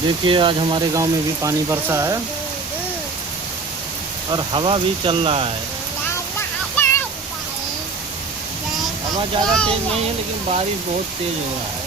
देखिए आज हमारे गांव में भी पानी बरसा है और हवा भी चल रहा है। हवा ज़्यादा तेज नहीं है लेकिन बारिश बहुत तेज हो रहा है।